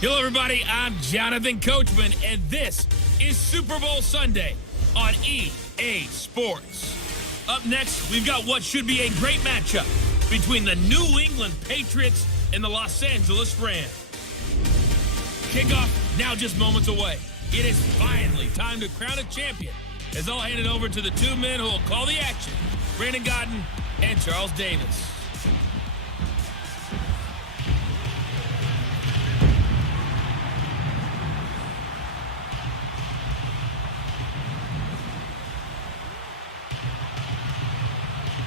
Hello, everybody. I'm Jonathan Coachman, and this is Super Bowl Sunday on EA Sports. Up next, we've got what should be a great matchup between the New England Patriots and the Los Angeles Rams. Kickoff now just moments away. It is finally time to crown a champion, as I'll hand it over to the two men who will call the action, Brandon Godden and Charles Davis.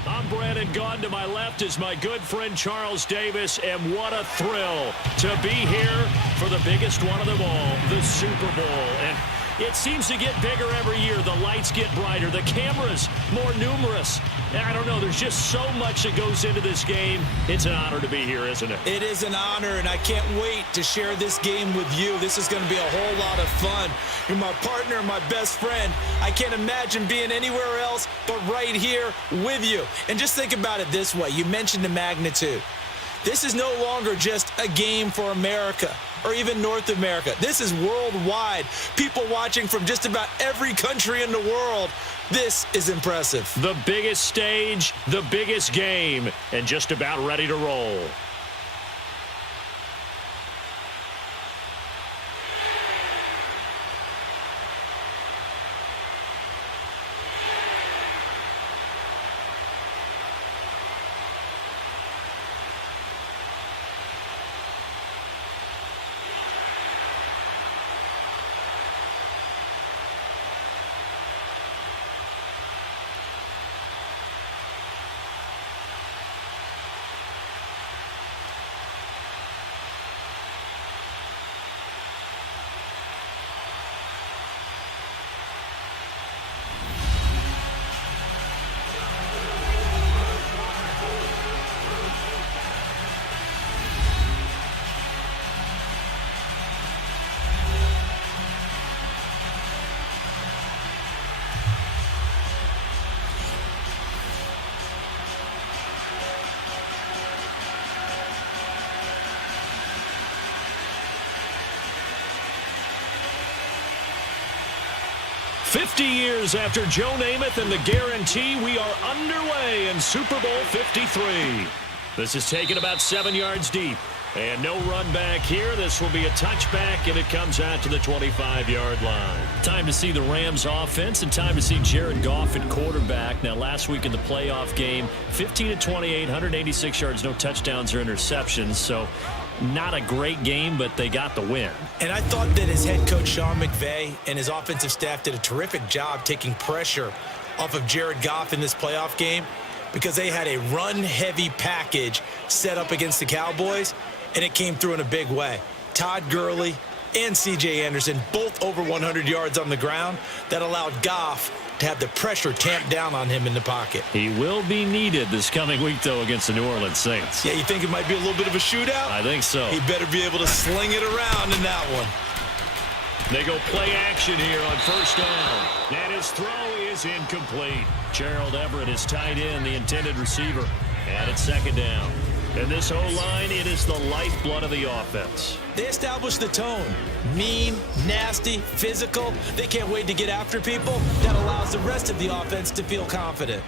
I'm Brandon Godden. To my left is my good friend Charles Davis, and what a thrill to be here for the biggest one of them all, the Super Bowl. And it seems to get bigger every year. The lights get brighter, the cameras more numerous. I don't know, there's just so much that goes into this game. It's an honor to be here, isn't it? It is an honor, and I can't wait to share this game with you. This is going to be a whole lot of fun. You're my partner, my best friend. I can't imagine being anywhere else but right here with you. And just think about it this way. You mentioned the magnitude. This is no longer just a game for America or even North America. This is worldwide. People watching from just about every country in the world. This is impressive. The biggest stage, the biggest game, and just about ready to roll. "50 years after Joe Namath and the guarantee, we are underway in Super Bowl 53. This is taken about 7 yards deep. And no run back here. This will be a touchback, and it comes out to the 25-yard line. Time to see the Rams offense and time to see Jared Goff at quarterback. Now, last week in the playoff game, 15-28, 186 yards, no touchdowns or interceptions. So not a great game, but they got the win. And I thought that his head coach, Sean McVay, and his offensive staff did a terrific job taking pressure off of Jared Goff in this playoff game because they had a run-heavy package set up against the Cowboys, and it came through in a big way. Todd Gurley and C.J. Anderson both over 100 yards on the ground. That allowed Goff to have the pressure tamped down on him in the pocket. He will be needed this coming week, though, against the New Orleans Saints. Yeah, you think it might be a little bit of a shootout? I think so. He better be able to sling it around in that one. They go play action here on first down. And his throw is incomplete. Gerald Everett is tight end, the intended receiver. And it's second down. And this O-line, it is the lifeblood of the offense. They establish the tone. Mean, nasty, physical. They can't wait to get after people. That allows the rest of the offense to feel confident.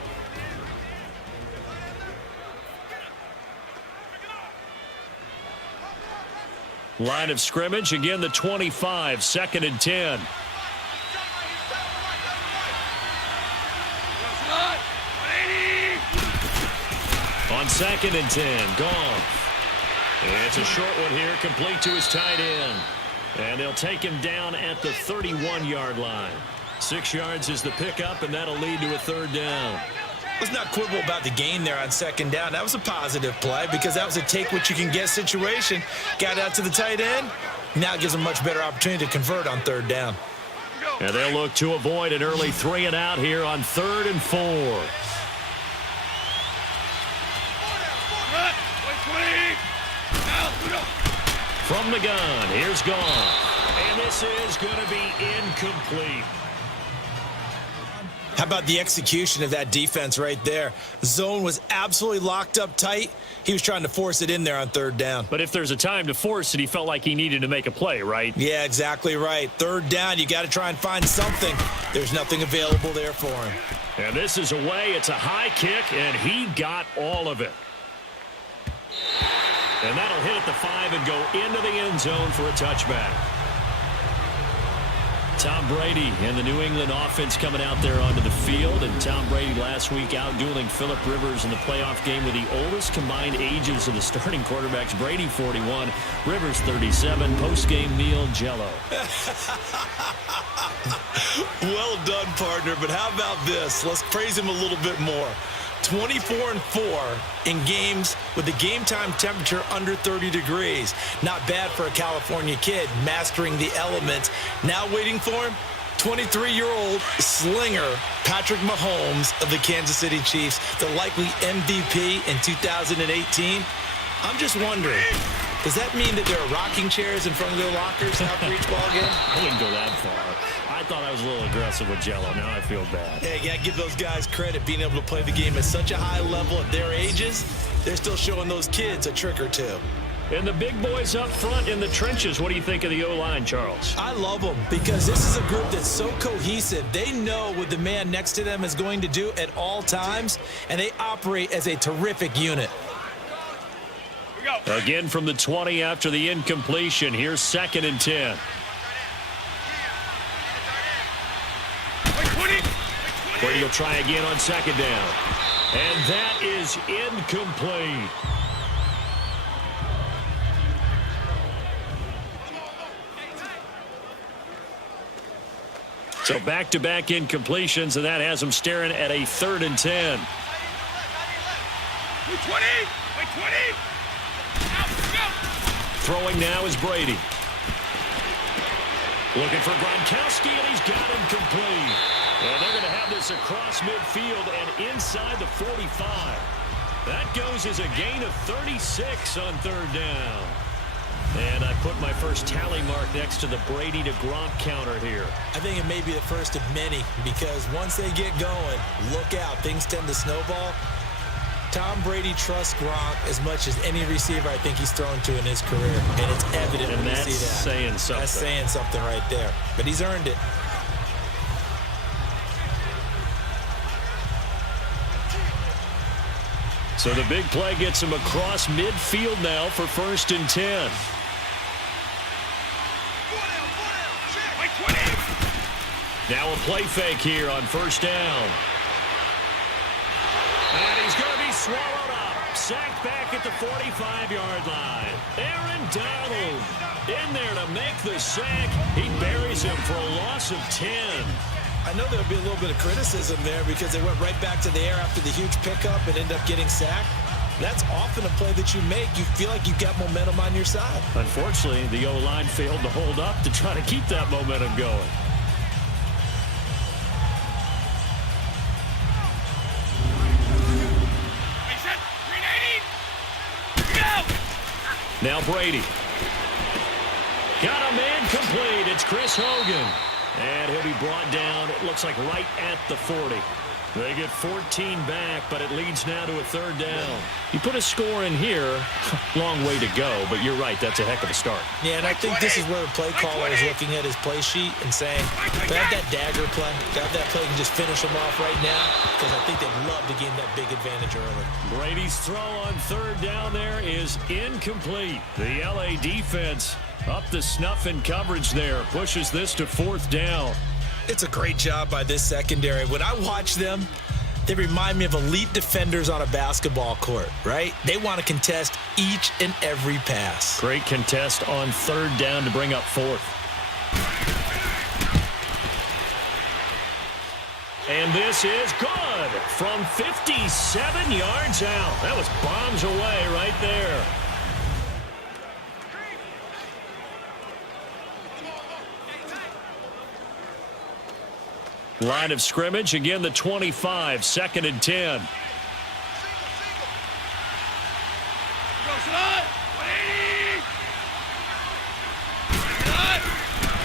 Line of scrimmage, again the 25, second and 10. On second and 10, Goff. It's a short one here, complete to his tight end. And they'll take him down at the 31-yard line. 6 yards is the pickup, and that'll lead to a third down. Let's not quibble about the gain there on second down. That was a positive play because that was a take-what-you-can-get situation. Got out to the tight end. Now it gives them a much better opportunity to convert on third down. And they'll look to avoid an early 3-and-out here on 3rd and 4. From the gun, here's Goff. And this is going to be incomplete. How about the execution of that defense right there? Zone was absolutely locked up tight. He was trying to force it in there on third down. But if there's a time to force it, he felt like he needed to make a play, right? Yeah, exactly right. Third down, you got to try and find something. There's nothing available there for him. And this is away. It's a high kick, and he got all of it. And that'll hit at the 5 and go into the end zone for a touchback. Tom Brady and the New England offense coming out there onto the field. And Tom Brady last week out-dueling Phillip Rivers in the playoff game with the oldest combined ages of the starting quarterbacks. Brady 41, Rivers 37. Post-game meal, Jell-O. Well done, partner. But how about this? Let's praise him a little bit more. 24-4 in games with the game time temperature under 30 degrees. Not bad for a California kid mastering the elements. Now waiting for him, 23-year-old slinger Patrick Mahomes of the Kansas City Chiefs, the likely MVP in 2018. I'm just wondering, does that mean that there are rocking chairs in front of their lockers after each ball game? I wouldn't go that far. I thought I was a little aggressive with Jell-O. Now I feel bad. Yeah, you got to give those guys credit being able to play the game at such a high level at their ages. They're still showing those kids a trick or two. And the big boys up front in the trenches. What do you think of the O-line, Charles? I love them because this is a group that's so cohesive. They know what the man next to them is going to do at all times, and they operate as a terrific unit. Again from the 20 after the incompletion. Here's 2nd and 10. Brady will try again on 2nd down. And that is incomplete. So back-to-back incompletions, and that has him staring at a 3rd and 10. 20! Throwing now is Brady. Looking for Gronkowski, and he's got him complete. And they're going to have this across midfield and inside the 45. That goes as a gain of 36 on 3rd down. And I put my first tally mark next to the Brady to Gronk counter here. I think it may be the first of many because once they get going, look out. Things tend to snowball. Tom Brady trusts Gronk as much as any receiver I think he's thrown to in his career. And it's evident when you see that. Saying something. That's saying something right there. But he's earned it. So the big play gets him across midfield now for 1st and 10. Now a play fake here on 1st down. And he's going to be swallowed up. Sacked back at the 45-yard line. Aaron Donald in there to make the sack. He buries him for a loss of 10. I know there'll be a little bit of criticism there because they went right back to the air after the huge pickup and ended up getting sacked. That's often a play that you make. You feel like you've got momentum on your side. Unfortunately, the O-line failed to hold up to try to keep that momentum going. Now Brady. Got a man complete. It's Chris Hogan. And he'll be brought down, it looks like right at the 40. They get 14 back, but it leads now to a 3rd down. You put a score in here, long way to go, but you're right, that's a heck of a start. Yeah, and I think this is where the play caller is looking at his play sheet and saying, grab that dagger play, grab that play and just finish them off right now, because I think they'd love to gain that big advantage early. Brady's throw on 3rd down there is incomplete. The LA defense up the snuff in coverage there, pushes this to 4th down. It's a great job by this secondary. When I watch them, they remind me of elite defenders on a basketball court, right? They want to contest each and every pass. Great contest on 3rd down to bring up 4th. And this is good from 57 yards out. That was bombs away right there. Line of scrimmage, again the 25, 2nd and 10.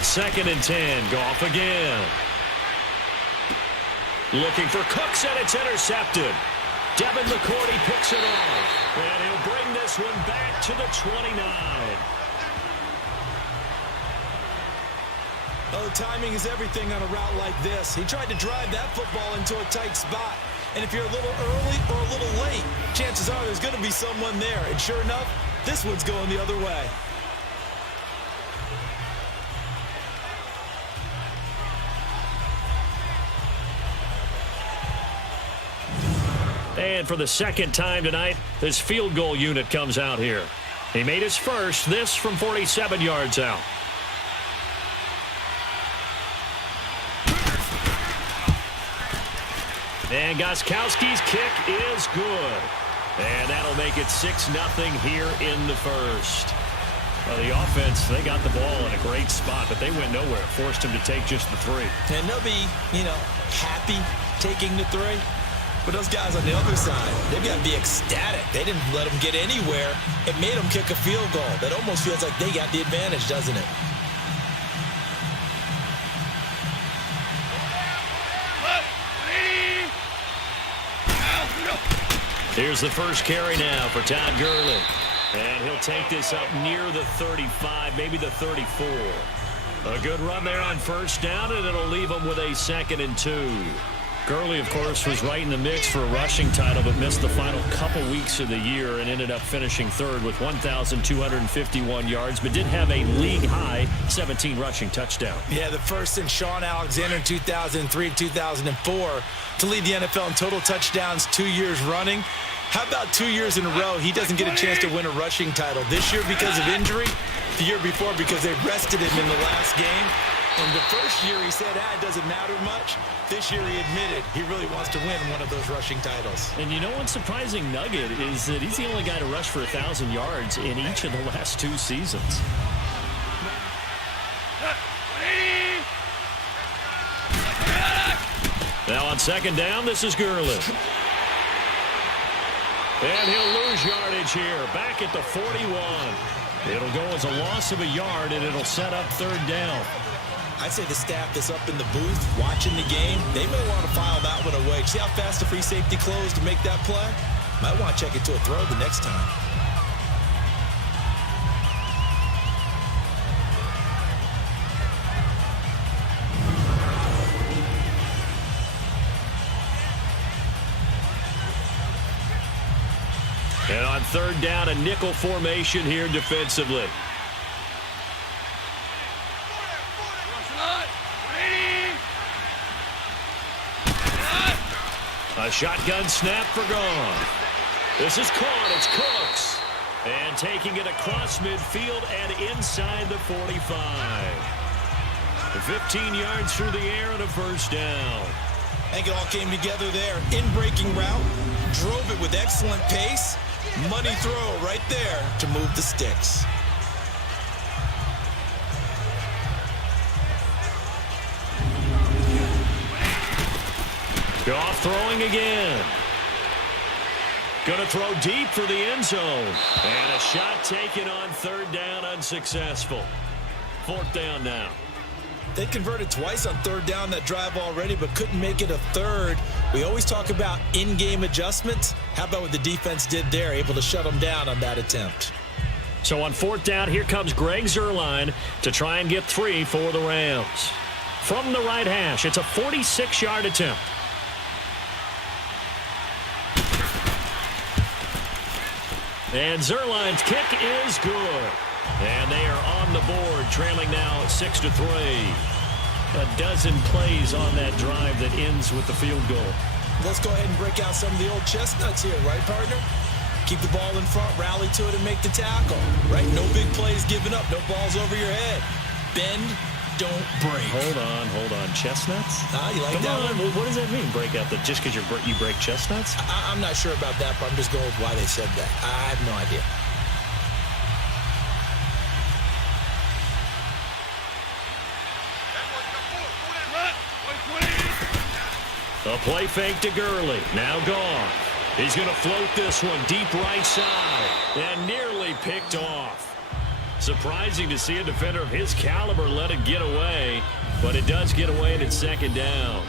Second and 10, Goff again. Looking for Cooks, and it's intercepted. Devin McCourty picks it off, and he'll bring this one back to the 29. Oh, timing is everything on a route like this. He tried to drive that football into a tight spot. And if you're a little early or a little late, chances are there's going to be someone there. And sure enough, this one's going the other way. And for the second time tonight, this field goal unit comes out here. He made his first, this from 47 yards out. And Gostkowski's kick is good. And that'll make it 6-0 here in the first. Well, the offense, they got the ball in a great spot, but they went nowhere. Forced him to take just the 3. And they'll be, happy taking the 3. But those guys on the other side, they've got to be ecstatic. They didn't let them get anywhere. It made them kick a field goal. That almost feels like they got the advantage, doesn't it? Here's the first carry now for Todd Gurley. And he'll take this up near the 35, maybe the 34. A good run there on first down, and it'll leave him with a 2nd and 2. Gurley, of course, was right in the mix for a rushing title, but missed the final couple weeks of the year and ended up finishing 3rd with 1,251 yards, but did have a league-high 17 rushing touchdowns. Yeah, the first since Sean Alexander in 2003, 2004 to lead the NFL in total touchdowns 2 years running. How about 2 years in a row he doesn't get a chance to win a rushing title? This year because of injury, the year before because they rested him in the last game. And the first year he said, it doesn't matter much. This year he admitted he really wants to win one of those rushing titles. And you know one surprising nugget is that he's the only guy to rush for 1,000 yards in each of the last 2 seasons. Now on second down, this is Gurley. And he'll lose yardage here, back at the 41. It'll go as a loss of a yard, and it'll set up 3rd down. I'd say the staff that's up in the booth watching the game, they may want to file that one away. See how fast the free safety closed to make that play? Might want to check it to a throw the next time. And on 3rd down, a nickel formation here defensively. A shotgun snap for Gone. This is caught. It's Cooks. And taking it across midfield and inside the 45. 15 yards through the air and a first down. I think it all came together there. In-breaking route. Drove it with excellent pace. Money throw right there to move the sticks. Goff throwing again. Going to throw deep for the end zone. And a shot taken on 3rd down, unsuccessful. 4th down now. They converted twice on 3rd down that drive already, but couldn't make it a 3rd. We always talk about in-game adjustments. How about what the defense did there, able to shut them down on that attempt? So on 4th down, here comes Greg Zuerlein to try and get 3 for the Rams. From the right hash, it's a 46-yard attempt. And Zuerlein's kick is good. And they are on the board, trailing now 6-3. A dozen plays on that drive that ends with the field goal. Let's go ahead and break out some of the old chestnuts here, right, partner? Keep the ball in front, rally to it, and make the tackle, right? No big plays given up, no balls over your head. Bend, don't break. Hold on. Chestnuts? You like Come that on. one? What does that mean, break out? Just because you break chestnuts? I'm not sure about that, but I'm just going with why they said that. I have no idea. A play fake to Gurley. Now gone. He's going to float this one deep right side. And nearly picked off. Surprising to see a defender of his caliber let it get away. But it does get away and it's 2nd down.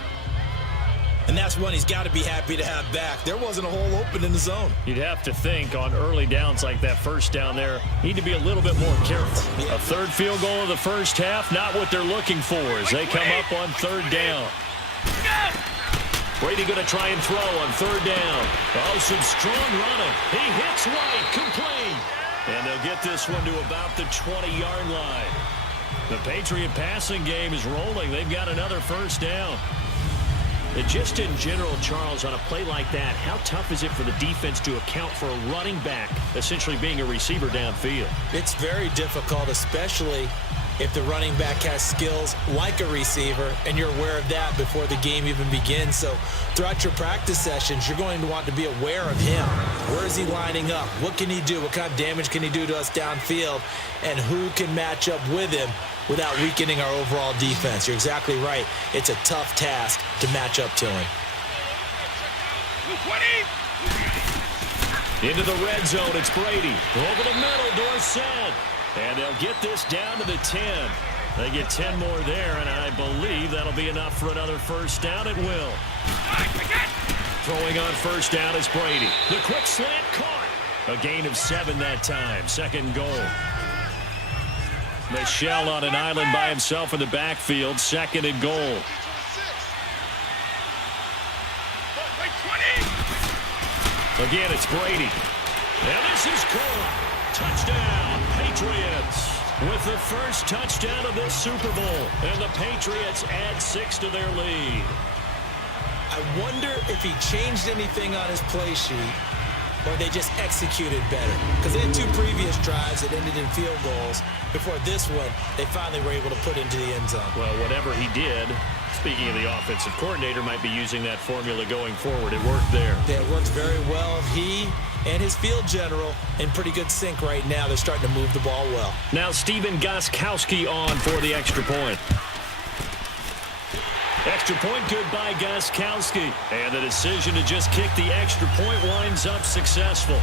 and that's one he's got to be happy to have back. There wasn't a hole open in the zone. You'd have to think on early downs like that first down there, need to be a little bit more careful. A third field goal of the first half, not what they're looking for as they come up on third down. Brady going to try and throw on third down. Oh, some strong running. He hits right, complete. And they'll get this one to about the 20-yard line. The Patriot passing game is rolling. They've got another first down. And just in general, Charles, on a play like that, how tough is it for the defense to account for a running back essentially being a receiver downfield? It's very difficult, especially if the running back has skills like a receiver, and you're aware of that before the game even begins. So throughout your practice sessions, you're going to want to be aware of him. Where is he lining up? What can he do? What kind of damage can he do to us downfield? And who can match up with him without weakening our overall defense? You're exactly right. It's a tough task to match up to him. Into the red zone, it's Brady. Over the middle, Dorsett. And they'll get this down to the 10. They get 10 more there, and I believe that'll be enough for another first down. It will. Throwing on first down is Brady. The quick slant caught. A gain of 7 that time. Second goal. Michelle on an island by himself in the backfield. Second and goal. Again, it's Brady. And this is caught. Touchdown, Patriots. With the first touchdown of this Super Bowl. And the Patriots add 6 to their lead. I wonder if he changed anything on his play sheet or they just executed better. Because they had 2 previous drives that ended in field goals. Before this one, they finally were able to put into the end zone. Well, whatever he did, speaking of the offensive coordinator, might be using that formula going forward. It worked there. Yeah, it worked very well. He and his field general in pretty good sync right now. They're starting to move the ball well. Now Steven Gostkowski on for the extra point. Extra point good by Gostkowski. And the decision to just kick the extra point winds up successful.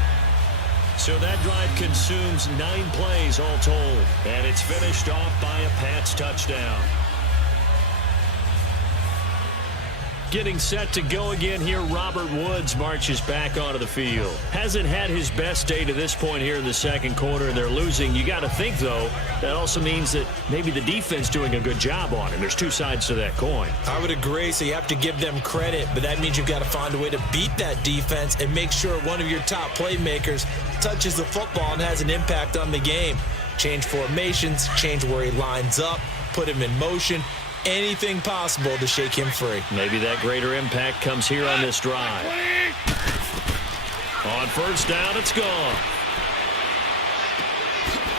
So that drive consumes 9 plays all told. And it's finished off by a Pats touchdown. Getting set to go again here, Robert Woods marches back onto the field. Hasn't had his best day to this point here in the second quarter, and they're losing. You got to think, though, that also means that maybe the defense doing a good job on him. There's 2 sides to that coin. I would agree, so you have to give them credit, but that means you've got to find a way to beat that defense and make sure one of your top playmakers touches the football and has an impact on the game. Change formations, change where he lines up, put him in motion. Anything possible to shake him free. Maybe that greater impact comes here on this drive. On first down, it's gone.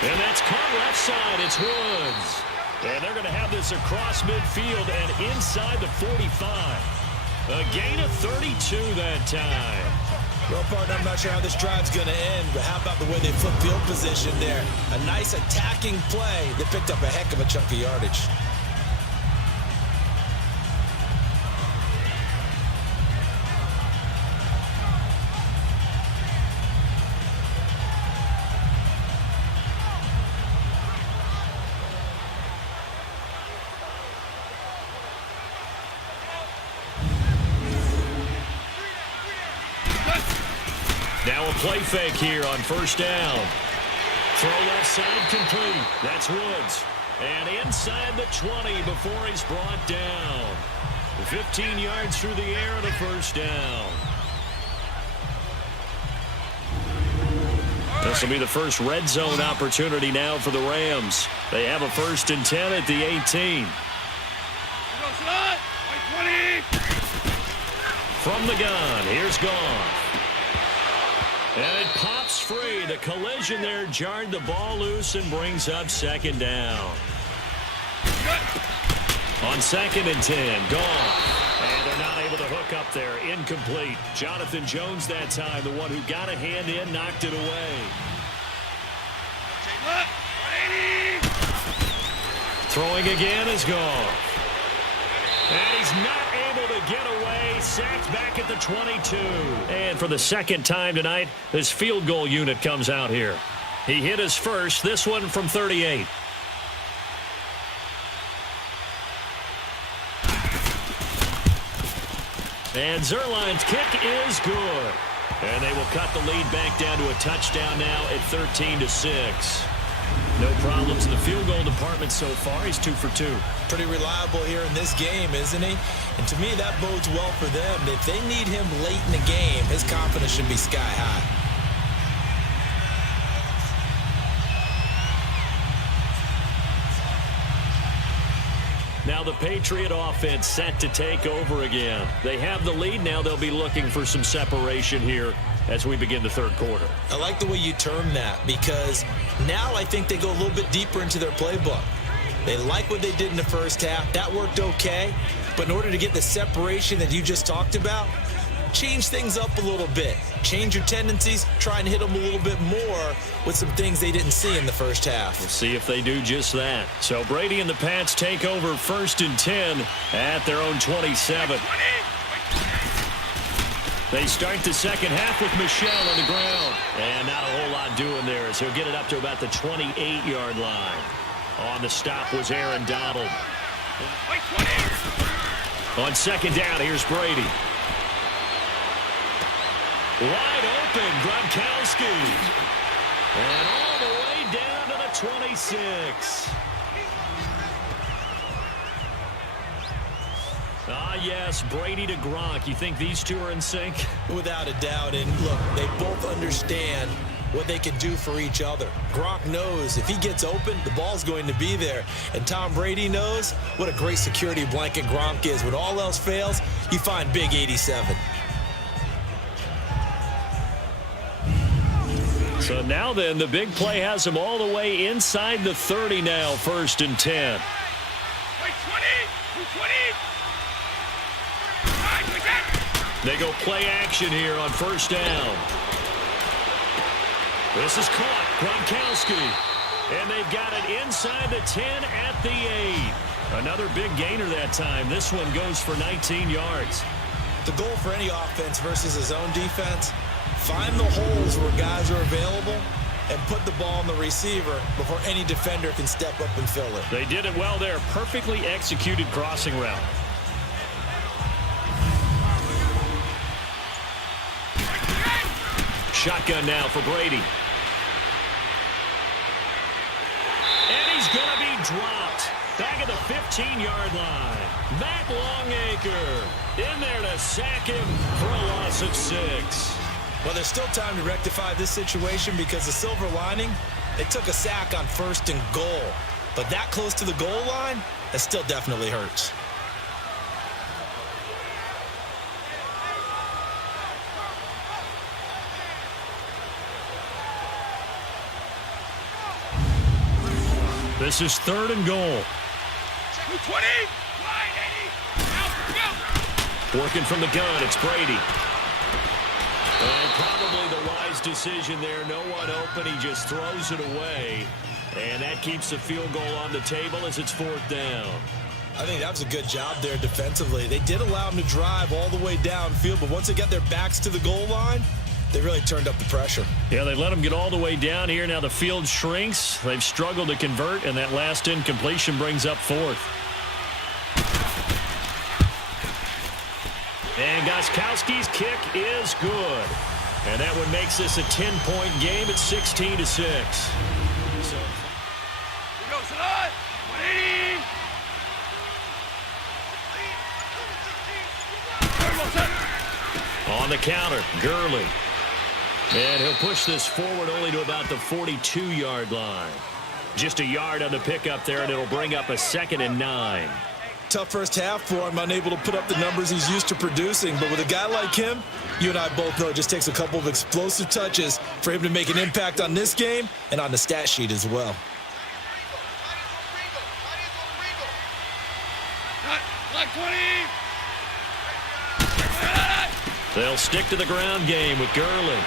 And that's caught left side. It's Woods. And they're going to have this across midfield and inside the 45. A gain of 32 that time. Well, partner, I'm not sure how this drive's going to end, but how about the way they flip field position there? A nice attacking play that picked up a heck of a chunk of yardage. Now a play fake here on first down. Throw left side complete. That's Woods. And inside the 20 before he's brought down. 15 yards through the air and a first down. This will be the first red zone opportunity now for the Rams. They have a 1st and 10 at the 18. From the gun, here's Goff. And it pops free. The collision there jarred the ball loose and brings up second down. On 2nd and 10, Goff. And they're not able to hook up there. Incomplete. Jonathan Jones that time, the one who got a hand in, knocked it away. Throwing again is Goff. And he's not able to get away. Sacked back at the 22. And for the second time tonight, this field goal unit comes out here. He hit his first, this one from 38. And Zerline's kick is good. And they will cut the lead back down to a touchdown now at 13-6. No problems in the field goal department so far. He's 2 for 2. Pretty reliable here in this game, isn't he? And to me, that bodes well for them. If they need him late in the game, his confidence should be sky high. Now the Patriot offense set to take over again. They have the lead. Now they'll be looking for some separation here as we begin the third quarter. I like the way you term that, because now I think they go a little bit deeper into their playbook. They like what they did in the first half. That worked okay. But in order to get the separation that you just talked about, change things up a little bit. Change your tendencies. Try and hit them a little bit more with some things they didn't see in the first half. We'll see if they do just that. So Brady and the Pats take over 1st and 10 at their own 27. They start the second half with Michel on the ground. And not a whole lot doing there as he'll get it up to about the 28-yard line. On the stop was Aaron Donald. On second down, here's Brady. Wide open, Gronkowski. And all the way down to the 26. Ah, yes, Brady to Gronk. You think these two are in sync? Without a doubt. And look, they both understand what they can do for each other. Gronk knows if he gets open, the ball's going to be there. And Tom Brady knows what a great security blanket Gronk is. When all else fails, you find Big 87. So now then, the big play has him all the way inside the 30 now, 1st and 10. They go play action here on 1st down. This is caught, Gronkowski. And they've got it inside the 10 at the 8. Another big gainer that time. This one goes for 19 yards. The goal for any offense versus his own defense, find the holes where guys are available and put the ball on the receiver before any defender can step up and fill it. They did it well there. Perfectly executed crossing route. Shotgun now for Brady. And he's going to be dropped. Back at the 15-yard line. Matt Longacre in there to sack him for a loss of 6. Well, there's still time to rectify this situation because the silver lining, they took a sack on 1st and goal. But that close to the goal line, that still definitely hurts. This is 3rd and goal. 20. Working from the gun, it's Brady. And probably the wise decision there. No one open. He just throws it away. And that keeps the field goal on the table as it's 4th down. I think that was a good job there defensively. They did allow him to drive all the way downfield, but once they got their backs to the goal line, they really turned up the pressure. Yeah, they let them get all the way down here. Now the field shrinks. They've struggled to convert, and that last incompletion brings up 4th. And Gostkowski's kick is good. And that one makes this a 10-point game at 16-6. So, on the counter, Gurley. And he'll push this forward only to about the 42-yard line. Just a yard on the pickup there, and it'll bring up a 2nd and 9. Tough first half for him, unable to put up the numbers he's used to producing. But with a guy like him, you and I both know it just takes a couple of explosive touches for him to make an impact on this game and on the stat sheet as well. They'll stick to the ground game with Gurley.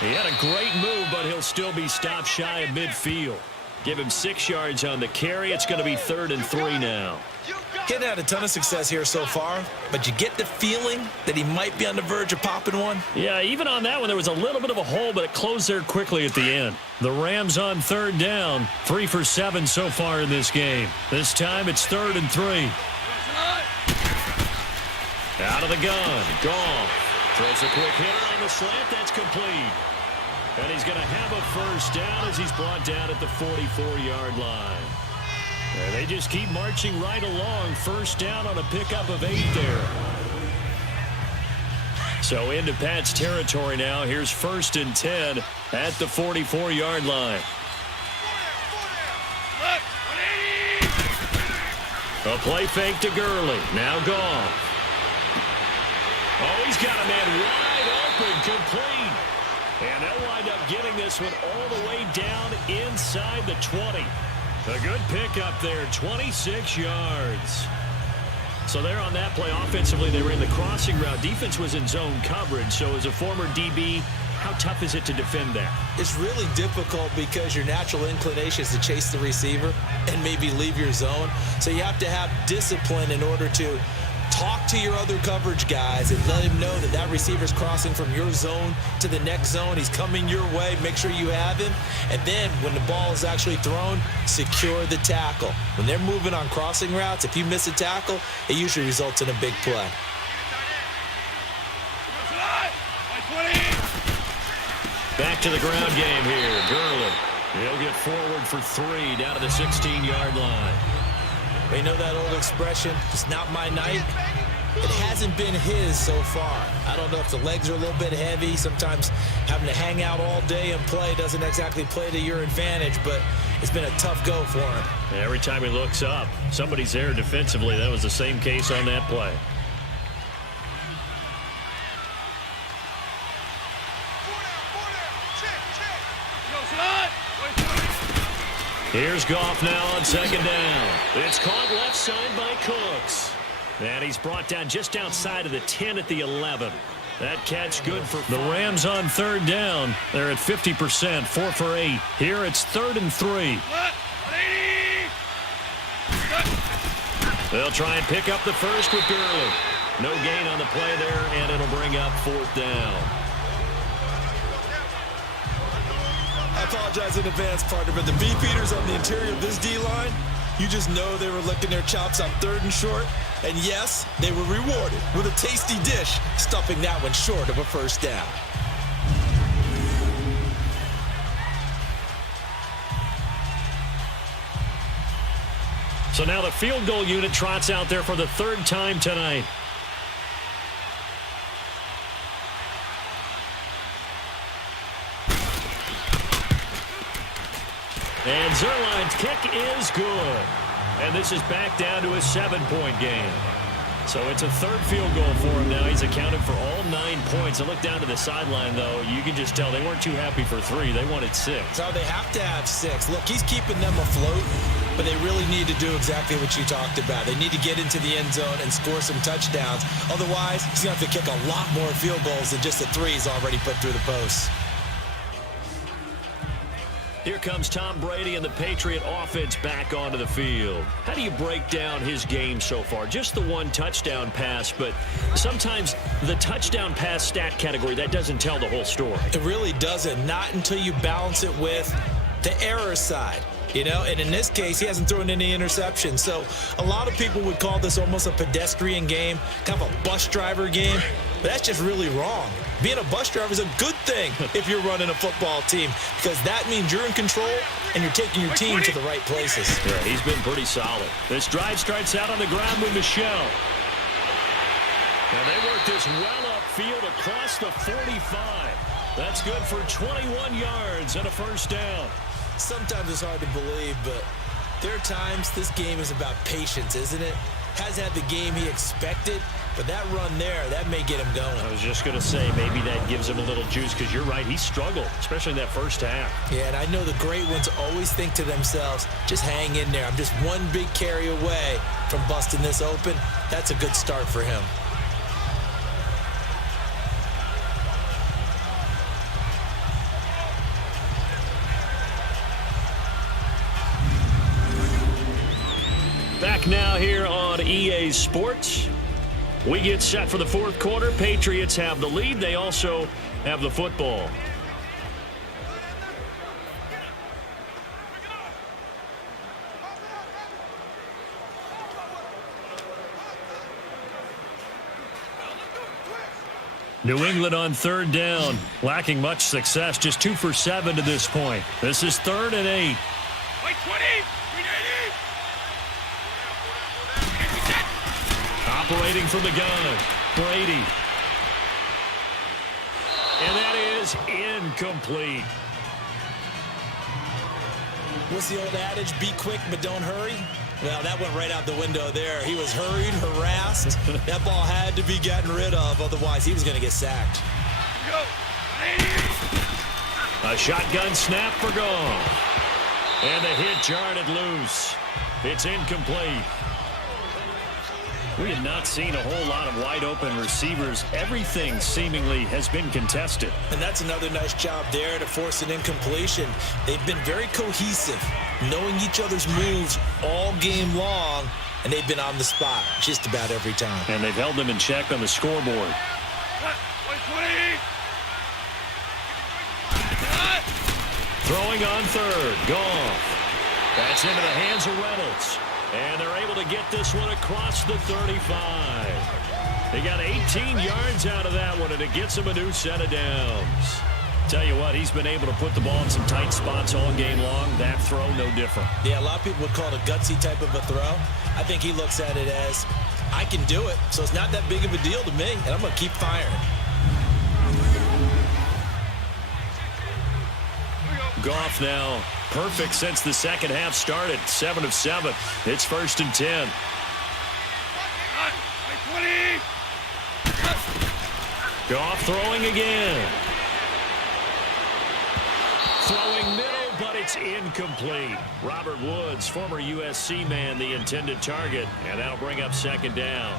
He had a great move, but he'll still be stopped shy of midfield. Give him 6 yards on the carry. It's going to be 3rd and 3 now. Getting had a ton of success here so far, but you get the feeling that he might be on the verge of popping one. Yeah, even on that one, there was a little bit of a hole, but it closed there quickly at the end. The Rams on 3rd down, 3 for 7 so far in this game. This time it's 3rd and 3. Out of the gun. Goff throws a quick hitter on the slant. That's complete. And he's going to have a first down as he's brought down at the 44-yard line. And they just keep marching right along. First down on a pickup of 8 there. So into Pat's territory now. Here's 1st and 10 at the 44-yard line. A play fake to Gurley. Now Goff. Oh, he's got a man wide open, complete. And they'll wind up getting this one all the way down inside the 20. A good pickup there, 26 yards. So there on that play, offensively, they were in the crossing route. Defense was in zone coverage. So as a former DB, how tough is it to defend that? It's really difficult because your natural inclination is to chase the receiver and maybe leave your zone. So you have to have discipline in order to talk to your other coverage guys and let him know that that receiver's crossing from your zone to the next zone. He's coming your way. Make sure you have him. And then when the ball is actually thrown, secure the tackle. When they're moving on crossing routes, if you miss a tackle, it usually results in a big play. Back to the ground game here. Gurley. He'll get forward for 3 down to the 16-yard line. You know that old expression, it's not my night? It hasn't been his so far. I don't know if the legs are a little bit heavy. Sometimes having to hang out all day and play doesn't exactly play to your advantage, but it's been a tough go for him. Every time he looks up, somebody's there defensively. That was the same case on that play. Here's Goff now on 2nd down. It's caught left side by Cooks. And he's brought down just outside of the 10 at the 11. That catch good for the Rams on 3rd down. They're at 50%, 4 for 8. Here it's 3rd and 3. They'll try and pick up the first with Gurley. No gain on the play there, and it'll bring up 4th down. I apologize in advance, partner, but the beefeaters on the interior of this D-line, you just know they were licking their chops on 3rd and short. And yes, they were rewarded with a tasty dish, stuffing that one short of a first down. So now the field goal unit trots out there for the 3rd time tonight. And Zerline's kick is good. And this is back down to a 7-point game. So it's a 3rd field goal for him now. He's accounted for all 9 points. I look down to the sideline, though. You can just tell they weren't too happy for 3. They wanted 6. No, they have to have 6. Look, he's keeping them afloat, but they really need to do exactly what you talked about. They need to get into the end zone and score some touchdowns. Otherwise, he's going to have to kick a lot more field goals than just the 3 he's already put through the posts. Here comes Tom Brady and the Patriot offense back onto the field. How do you break down his game so far? Just the 1 touchdown pass, but sometimes the touchdown pass stat category, that doesn't tell the whole story. It really doesn't, not until you balance it with the error side. You know, and in this case, he hasn't thrown any interceptions. So a lot of people would call this almost a pedestrian game, kind of a bus driver game. But that's just really wrong. Being a bus driver is a good thing if you're running a football team, because that means you're in control and you're taking your team to the right places. Yeah, he's been pretty solid. This drive starts out on the ground with Michelle. And they work this well upfield across the 45. That's good for 21 yards and a first down. Sometimes it's hard to believe, but there are times this game is about patience, isn't it? Hasn't had the game he expected, but that run there, that may get him going. I was just going to say, maybe that gives him a little juice, because you're right, he struggled, especially in that first half. Yeah, and I know the great ones always think to themselves, just hang in there. I'm just one big carry away from busting this open. That's a good start for him. Back now here on EA Sports. We get set for the 4th quarter. Patriots have the lead. They also have the football. New England on third down, lacking much success, just 2 for 7 to this point. This is 3rd and 8. Operating from the gun, Brady. And that is incomplete. What's the old adage? Be quick, but don't hurry. Well, that went right out the window there. He was hurried, harassed. That ball had to be gotten rid of, otherwise he was going to get sacked. A shotgun snap for gone. And the hit jarred it loose. It's incomplete. We have not seen a whole lot of wide-open receivers. Everything seemingly has been contested. And that's another nice job there to force an incompletion. They've been very cohesive, knowing each other's moves all game long, and they've been on the spot just about every time. And they've held them in check on the scoreboard. Throwing on third. Goff. That's into the hands of Reynolds. And they're able to get this one across the 35. They got 18 yards out of that one, and it gets them a new set of downs. Tell you what, he's been able to put the ball in some tight spots all game long. That throw, no different. Yeah, a lot of people would call it a gutsy type of a throw. I think he looks at it as, I can do it, so it's not that big of a deal to me, and I'm going to keep firing. Goff now perfect since the second half started. 7 of 7. It's 1st and 10. Goff throwing again. Throwing middle, but it's incomplete. Robert Woods, former USC man, the intended target, and that'll bring up 2nd down.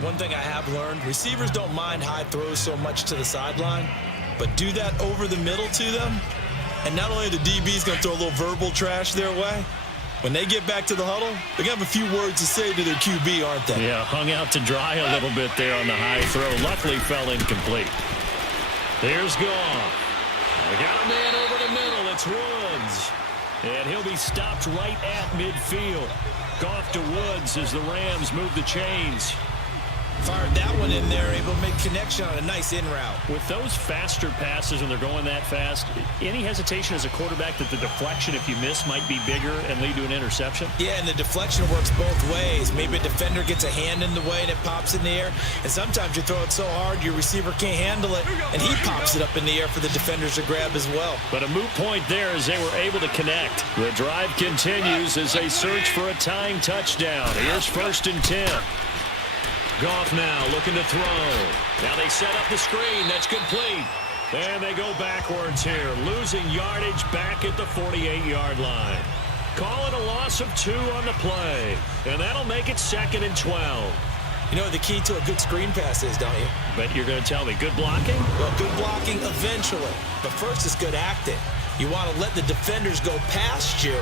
One thing I have learned, receivers don't mind high throws so much to the sideline, but do that over the middle to them, and not only the DB's going to throw a little verbal trash their way, when they get back to the huddle, they're going to have a few words to say to their QB, aren't they? Yeah, hung out to dry a little bit there on the high throw. Luckily fell incomplete. Here's Goff. We got a man over the middle. It's Woods. And he'll be stopped right at midfield. Goff to Woods as the Rams move the chains. Fired that one in there, able to make connection on a nice in route. With those faster passes when they're going that fast, any hesitation as a quarterback that the deflection, if you miss, might be bigger and lead to an interception? Yeah, and the deflection works both ways. Maybe a defender gets a hand in the way and it pops in the air, and sometimes you throw it so hard your receiver can't handle it, and he pops it up in the air for the defenders to grab as well. But a moot point there as they were able to connect. The drive continues as they search for a tying touchdown. Here's 1st and 10. Goff now looking to throw. Now they set up the screen. That's complete. And they go backwards here, losing yardage back at the 48-yard line. Call it a loss of 2 on the play. And that'll make it 2nd and 12. You know what the key to a good screen pass is, don't you? But you're going to tell me, good blocking? Well, good blocking eventually. But first is good acting. You want to let the defenders go past you,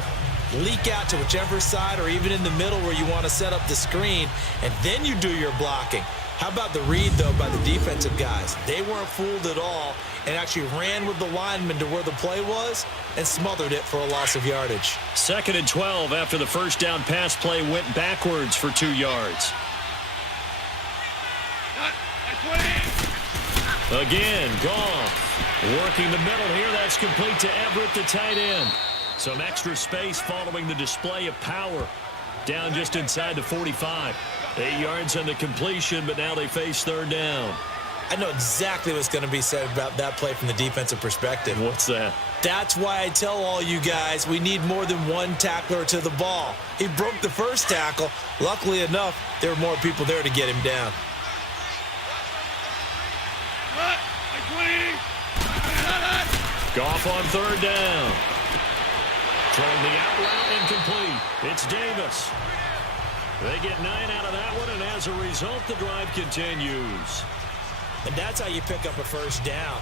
leak out to whichever side or even in the middle where you want to set up the screen, and then you do your blocking. How about the read, though, by the defensive guys? They weren't fooled at all and actually ran with the lineman to where the play was and smothered it for a loss of yardage. 2nd and 12 after the first down pass play went backwards for 2 yards. Again, Goff working the middle here. That's complete to Everett, the tight end. Some extra space following the display of power. Down just inside the 45. 8 yards on the completion, but now they face 3rd down. I know exactly what's going to be said about that play from the defensive perspective. What's that? That's why I tell all you guys we need more than one tackler to the ball. He broke the first tackle. Luckily enough, there were more people there to get him down. Goff on 3rd down. Throwing the out route incomplete. It's Davis. They get 9 out of that one, and as a result, the drive continues. And that's how you pick up a first down.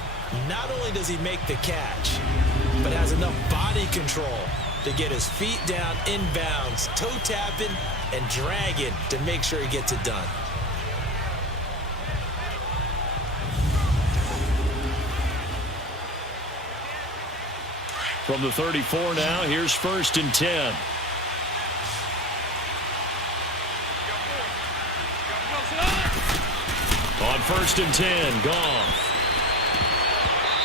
Not only does he make the catch, but has enough body control to get his feet down inbounds, toe tapping and dragging to make sure he gets it done. From the 34 now, here's 1st and 10. On 1st and 10, Goff.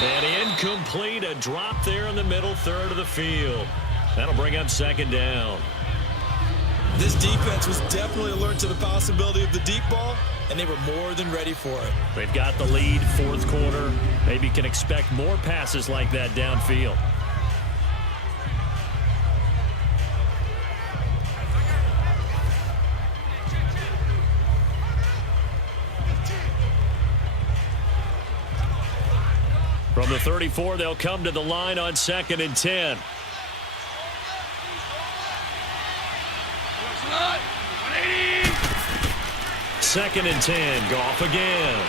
And incomplete, a drop there in the middle third of the field. That'll bring up 2nd down. This defense was definitely alert to the possibility of the deep ball, and they were more than ready for it. They've got the lead, 4th quarter. Maybe can expect more passes like that downfield. From the 34, they'll come to the line on 2nd and 10. Second and 10, Goff again.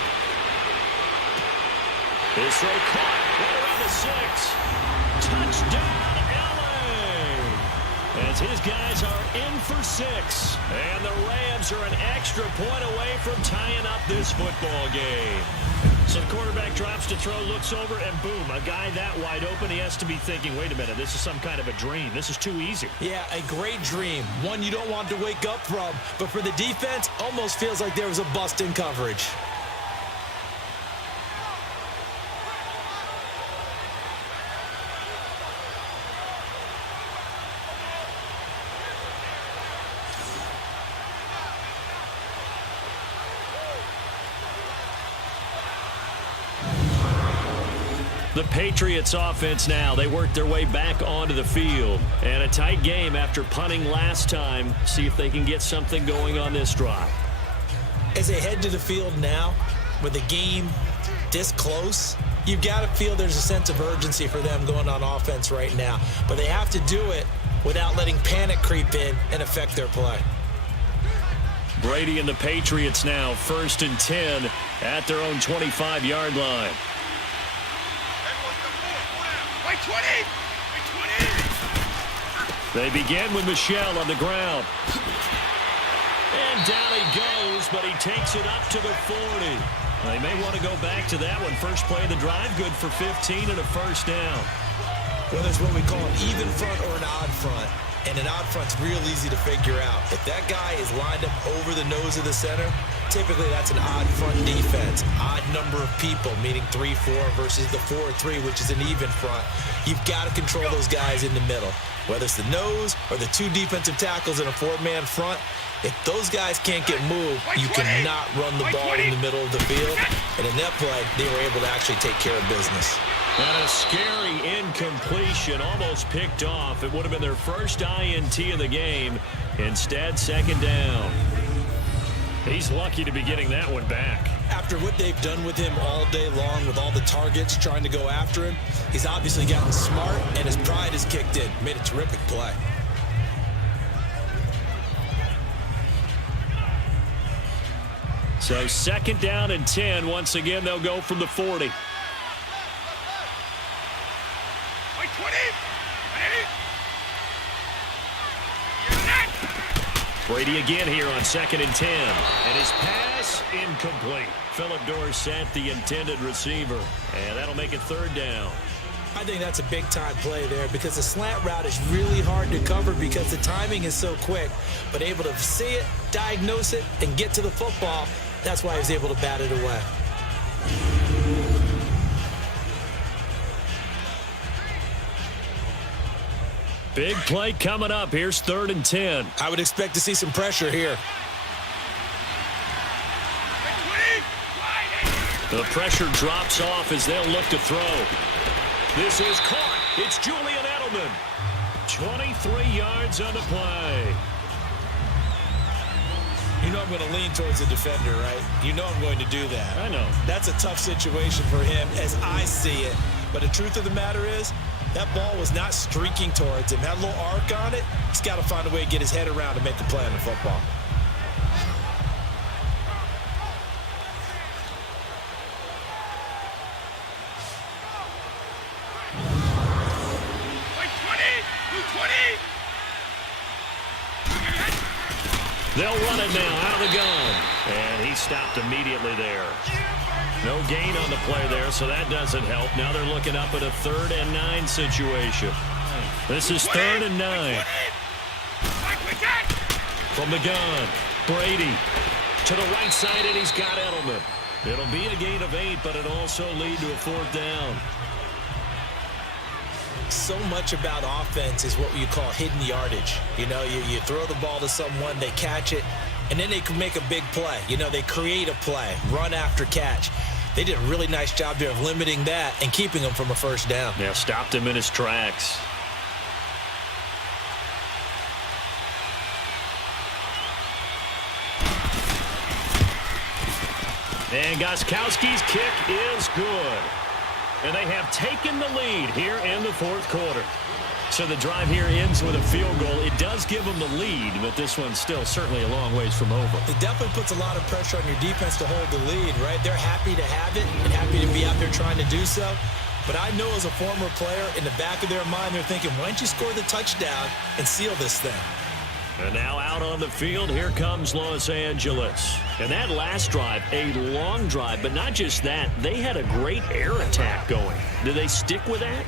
His throw caught right around the 6. Touchdown, LA! As his guys are in for 6. And the Rams are an extra point away from tying up this football game. So the quarterback drops to throw, looks over, and boom, a guy that wide open, he has to be thinking, wait a minute, this is some kind of a dream. This is too easy. Yeah, a great dream. One you don't want to wake up from. But for the defense, almost feels like there was a bust in coverage. The Patriots offense now, they work their way back onto the field. And a tight game after punting last time. See if they can get something going on this drive. As they head to the field now, with the game this close, you've got to feel there's a sense of urgency for them going on offense right now. But they have to do it without letting panic creep in and affect their play. Brady and the Patriots now, 1st and 10 at their own 25-yard line. They begin with Michel on the ground. And down he goes, but he takes it up to the 40. They may want to go back to that one. First play of the drive, good for 15 and a 1st down. Well, there's what we call an even front or an odd front. And an odd front's real easy to figure out. If that guy is lined up over the nose of the center, typically that's an odd front defense. Odd number of people, meaning 3-4 versus the 4-3, which is an even front. You've got to control those guys in the middle. Whether it's the nose or the 2 defensive tackles in a 4-man front, if those guys can't get moved, you cannot run the ball in the middle of the field. And in that play, they were able to actually take care of business. And a scary incompletion, almost picked off. It would have been their first INT of the game. Instead, 2nd down. He's lucky to be getting that one back. After what they've done with him all day long, with all the targets trying to go after him, he's obviously gotten smart, and his pride has kicked in. Made a terrific play. So 2nd down and 10. Once again, they'll go from the 40. Brady again here on 2nd and 10. And his pass incomplete. Philip Dorsett, the intended receiver. And that'll make it 3rd down. I think that's a big-time play there because the slant route is really hard to cover because the timing is so quick. But able to see it, diagnose it, and get to the football, that's why he was able to bat it away. Big play coming up. Here's 3rd and 10. I would expect to see some pressure here. The pressure drops off as they'll look to throw. This is caught. It's Julian Edelman. 23 yards on the play. You know I'm going to lean towards the defender, right? You know I'm going to do that. I know. That's a tough situation for him as I see it. But the truth of the matter is, that ball was not streaking towards him. Had a little arc on it. He's got to find a way to get his head around to make the play on the football. They'll run it now out of the gun. And he stopped immediately there. No gain on the play there, so that doesn't help. Now they're looking up at a 3rd and 9 situation. This is 3rd and 9. From the gun, Brady to the right side, and he's got Edelman. It'll be a gain of 8, but it also lead to a 4th down. So much about offense is what you call hidden yardage. You know, you throw the ball to someone, they catch it, and then they can make a big play. You know, they create a play, run after catch. They did a really nice job there of limiting that and keeping him from a 1st down. Yeah, stopped him in his tracks. And Gostkowski's kick is good. And they have taken the lead here in the 4th quarter. So the drive here ends with a field goal. It does give them the lead, but this one's still certainly a long ways from over. It definitely puts a lot of pressure on your defense to hold the lead, right? They're happy to have it and happy to be out there trying to do so. But I know as a former player, in the back of their mind, they're thinking, why don't you score the touchdown and seal this thing? And now out on the field, here comes Los Angeles. And that last drive, a long drive, but not just that, they had a great air attack going. Do they stick with that?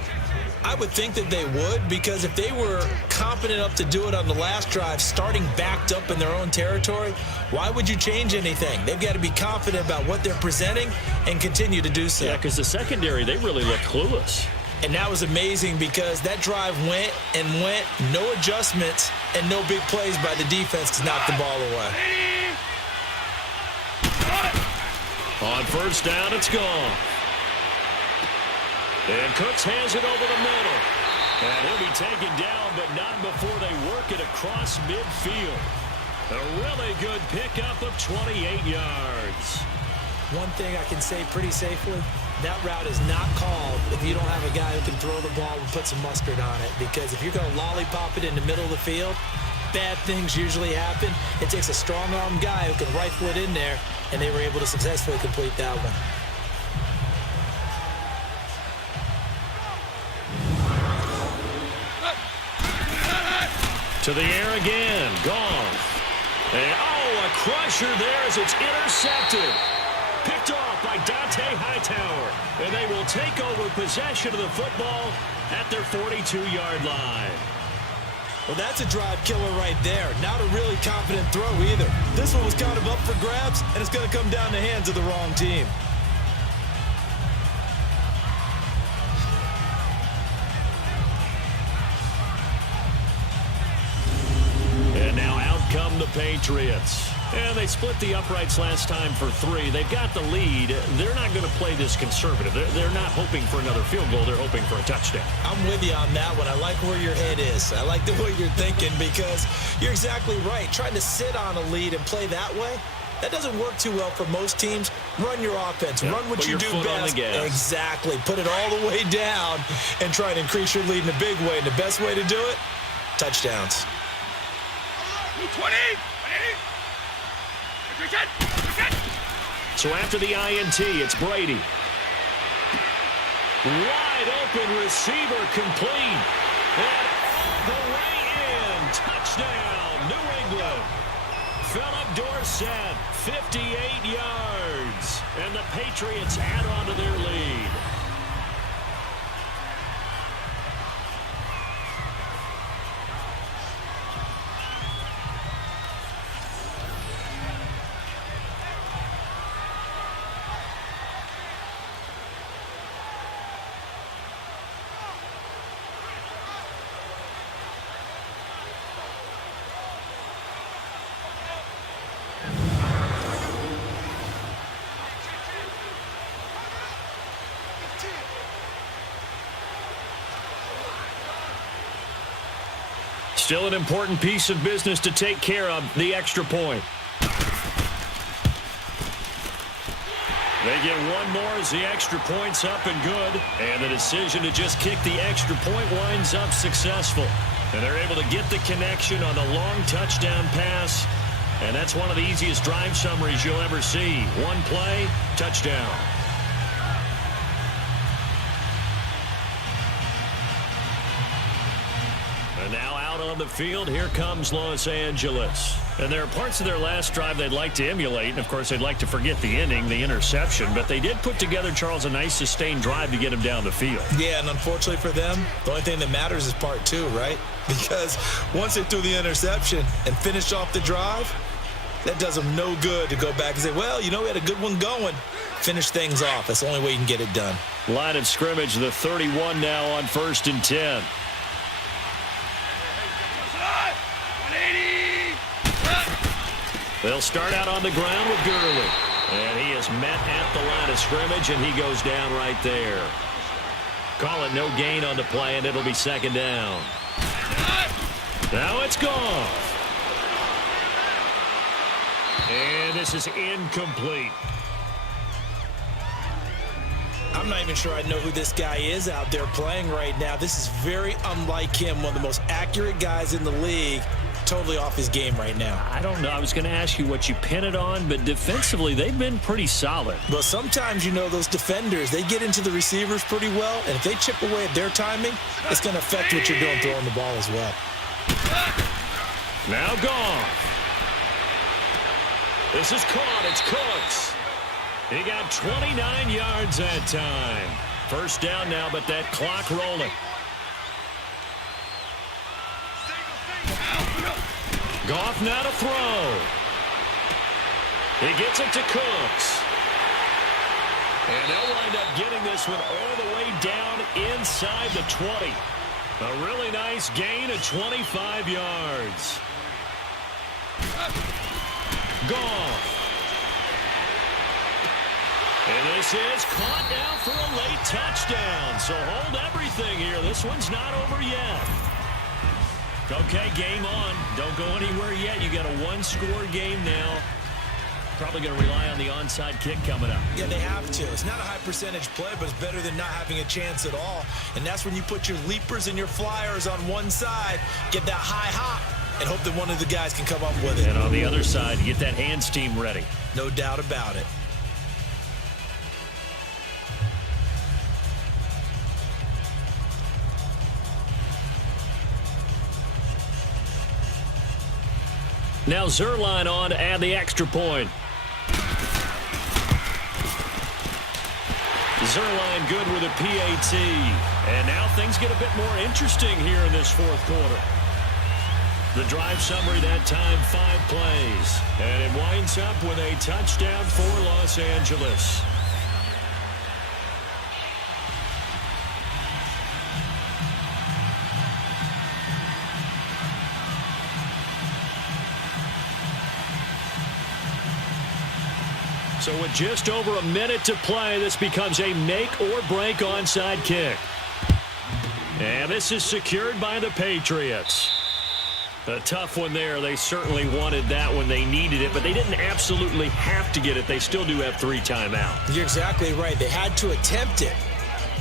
I would think that they would, because if they were confident enough to do it on the last drive, starting backed up in their own territory, why would you change anything? They've got to be confident about what they're presenting and continue to do so. Yeah, because the secondary, they really looked clueless. And that was amazing because that drive went and went, no adjustments, and no big plays by the defense to knock the ball away. On 1st down, it's gone. And Cooks has it over the middle. And he'll be taken down, but not before they work it across midfield. A really good pickup of 28 yards. One thing I can say pretty safely, that route is not called if you don't have a guy who can throw the ball and put some mustard on it. Because if you're going to lollipop it in the middle of the field, bad things usually happen. It takes a strong-arm guy who can rifle it in there, and they were able to successfully complete that one. To the air again. Gone. And, a crusher there as it's intercepted. Picked off by Dante Hightower. And they will take over possession of the football at their 42-yard line. Well, that's a drive killer right there. Not a really confident throw either. This one was kind of up for grabs, and it's going to come down the hands of the wrong team. And now out come the Patriots. And they split the uprights last time for 3. They've got the lead. They're not going to play this conservative. They're not hoping for another field goal. They're hoping for a touchdown. I'm with you on that one. I like where your head is. I like the way you're thinking because you're exactly right. Trying to sit on a lead and play that way, that doesn't work too well for most teams. Run your offense. Yeah, run what you do best. Exactly. Put it all the way down and try to increase your lead in a big way. And the best way to do it, touchdowns. 20! So after the INT, it's Brady. Wide open receiver complete. And all the way in. Touchdown, New England. Philip Dorsett, 58 yards. And the Patriots add on to their lead. Still an important piece of business to take care of, the extra point. They get one more as the extra point's up and good. And the decision to just kick the extra point winds up successful. And they're able to get the connection on the long touchdown pass. And that's one of the easiest drive summaries you'll ever see. One play, touchdown. And now out on the field, here comes Los Angeles. And there are parts of their last drive they'd like to emulate. And, of course, they'd like to forget the ending, the interception. But they did put together, Charles, a nice sustained drive to get him down the field. Yeah, and unfortunately for them, the only thing that matters is part 2, right? Because once they threw the interception and finished off the drive, That does them no good to go back and say, well, you know, we had a good one going. Finish things off. That's the only way you can get it done. Line of scrimmage, the 31 now on 1st and 10. 180. They'll start out on the ground with Gurley. And he is met at the line of scrimmage, and he goes down right there. Call it no gain on the play, and it'll be 2nd down. Now it's gone. And this is incomplete. I'm not even sure I know who this guy is out there playing right now. This is very unlike him, one of the most accurate guys in the league. Totally off his game right now. I don't know. I was going to ask you what you pin it on, but defensively, they've been pretty solid. But sometimes, you know, those defenders, they get into the receivers pretty well, and if they chip away at their timing, it's going to affect what you're doing throwing the ball as well. Now gone. This is caught. It's Cooks. He got 29 yards that time. 1st down now, but that clock rolling. Goff now to throw. He gets it to Cooks. And they'll wind up getting this one all the way down inside the 20. A really nice gain of 25 yards. Goff. And this is caught now for a late touchdown. So hold everything here. This one's not over yet. Okay, game on. Don't go anywhere yet. You got a 1-score game now. Probably going to rely on the onside kick coming up. Yeah, they have to. It's not a high percentage play, but it's better than not having a chance at all. And that's when you put your leapers and your flyers on one side, get that high hop, and hope that one of the guys can come up with it. And on the other side, get that hands team ready. No doubt about it. Now Zerline on to add the extra point. Zerline good with a PAT. And now things get a bit more interesting here in this 4th quarter. The drive summary that time, 5 plays. And it winds up with a touchdown for Los Angeles. So with just over a minute to play, this becomes a make-or-break onside kick. And this is secured by the Patriots. A tough one there. They certainly wanted that when they needed it, but they didn't absolutely have to get it. They still do have 3 timeouts. You're exactly right. They had to attempt it.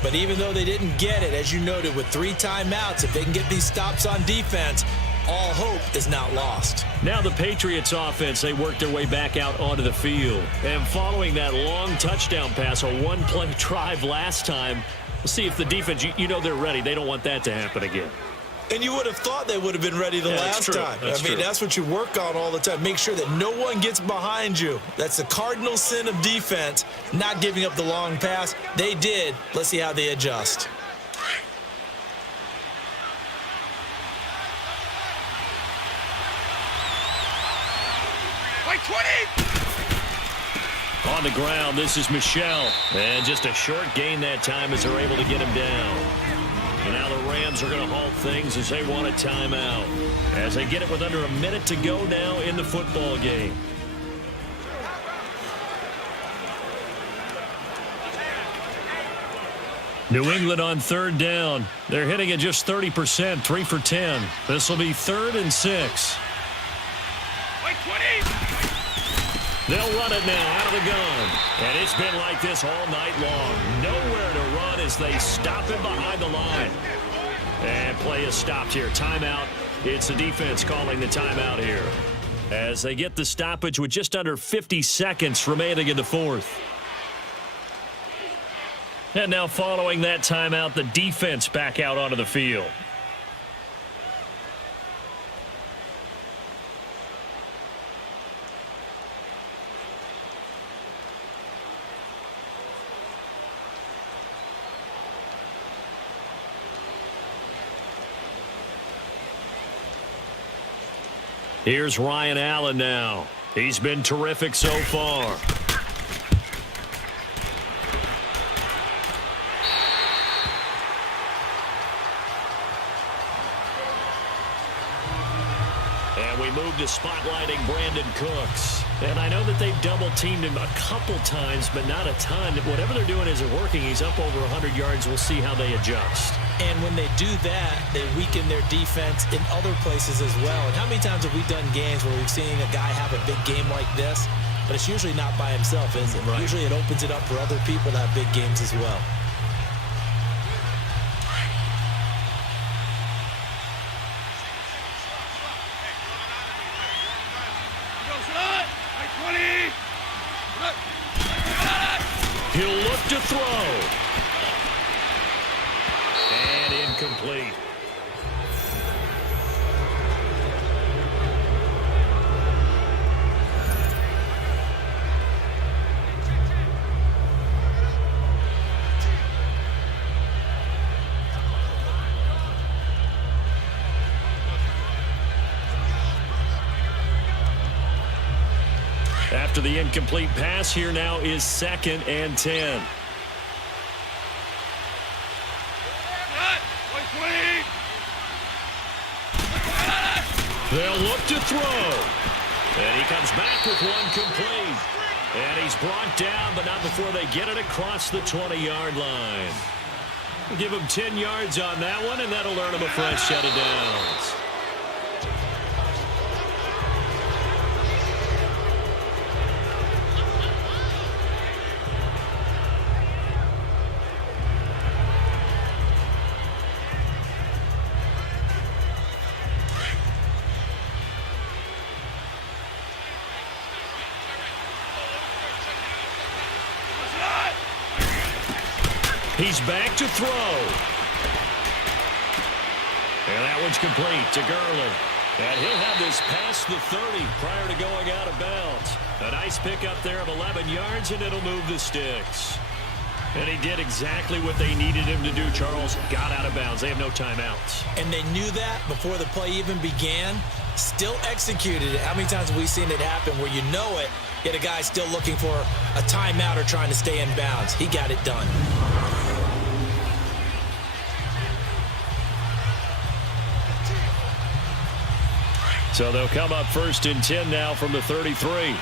But even though they didn't get it, as you noted, with 3 timeouts, if they can get these stops on defense, all hope is not lost. Now the Patriots offense, they work their way back out onto the field. And following that long touchdown pass, a 1-play drive last time, we'll see if the defense, you know they're ready. They don't want that to happen again. And you would have thought they would have been ready the last time. That's true. That's what you work on all the time. Make sure that no one gets behind you. That's the cardinal sin of defense, not giving up the long pass. They did. Let's see how they adjust. Like 20. On the ground, this is Michelle. And just a short gain that time as they're able to get him down. And now the Rams are going to halt things as they want a timeout. As they get it with under a minute to go now in the football game. New England on 3rd down. They're hitting at just 30%, 3 for 10. This will be 3rd and 6. Like 20. They'll run it now out of the gun. And it's been like this all night long. Nowhere to run as they stop him behind the line. And play is stopped here. Timeout. It's the defense calling the timeout here. As they get the stoppage with just under 50 seconds remaining in the 4th. And now following that timeout, the defense back out onto the field. Here's Ryan Allen now. He's been terrific so far. And we move to spotlighting Brandon Cooks. And I know that they've double-teamed him a couple times, but not a ton. Whatever they're doing isn't working. He's up over 100 yards. We'll see how they adjust. And when they do that, they weaken their defense in other places as well. And how many times have we done games where we've seen a guy have a big game like this, but it's usually not by himself, is it? Right. Usually it opens it up for other people to have big games as well. He'll look to throw. And incomplete. After the incomplete pass, here now is 2nd and 10. They'll look to throw. And he comes back with one complete. And he's brought down, but not before they get it across the 20-yard line. We'll give him 10 yards on that one, and that'll earn him a fresh set of downs. He's back to throw. And that one's complete to Gurley. And he'll have this past the 30 prior to going out of bounds. A nice pickup there of 11 yards, and it'll move the sticks. And he did exactly what they needed him to do, Charles. Got out of bounds. They have no timeouts. And they knew that before the play even began. Still executed it. How many times have we seen it happen where you know it, yet a guy's still looking for a timeout or trying to stay in bounds? He got it done. So they'll come up 1st and 10 now from the 33.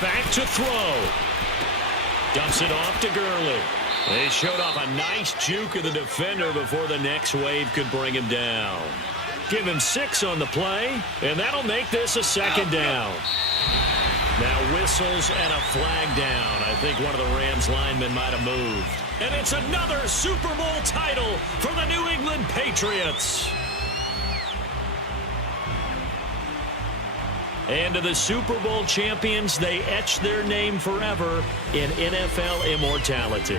Back to throw. Dumps it off to Gurley. They showed off a nice juke of the defender before the next wave could bring him down. Give him 6 on the play, and that'll make this a 2nd down. Now whistles and a flag down. I think one of the Rams linemen might have moved. And it's another Super Bowl title for the New England Patriots. And to the Super Bowl champions, they etch their name forever in NFL immortality.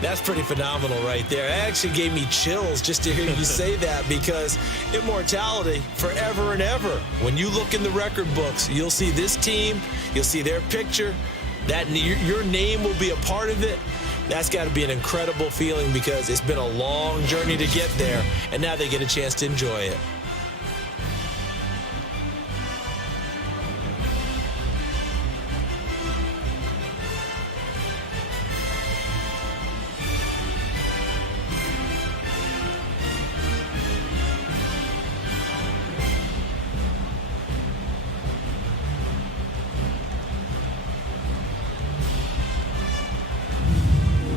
That's pretty phenomenal right there. It actually gave me chills just to hear you say that, because immortality forever and ever. When you look in the record books, you'll see this team, you'll see their picture, that your name will be a part of it. That's got to be an incredible feeling, because it's been a long journey to get there, and now they get a chance to enjoy it.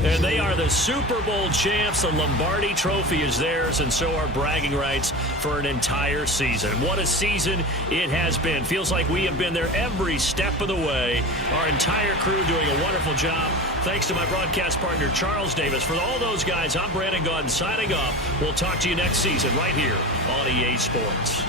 And they are the Super Bowl champs. The Lombardi Trophy is theirs, and so are bragging rights for an entire season. What a season it has been. Feels like we have been there every step of the way. Our entire crew doing a wonderful job. Thanks to my broadcast partner, Charles Davis. For all those guys, I'm Brandon Gaudin signing off. We'll talk to you next season right here on EA Sports.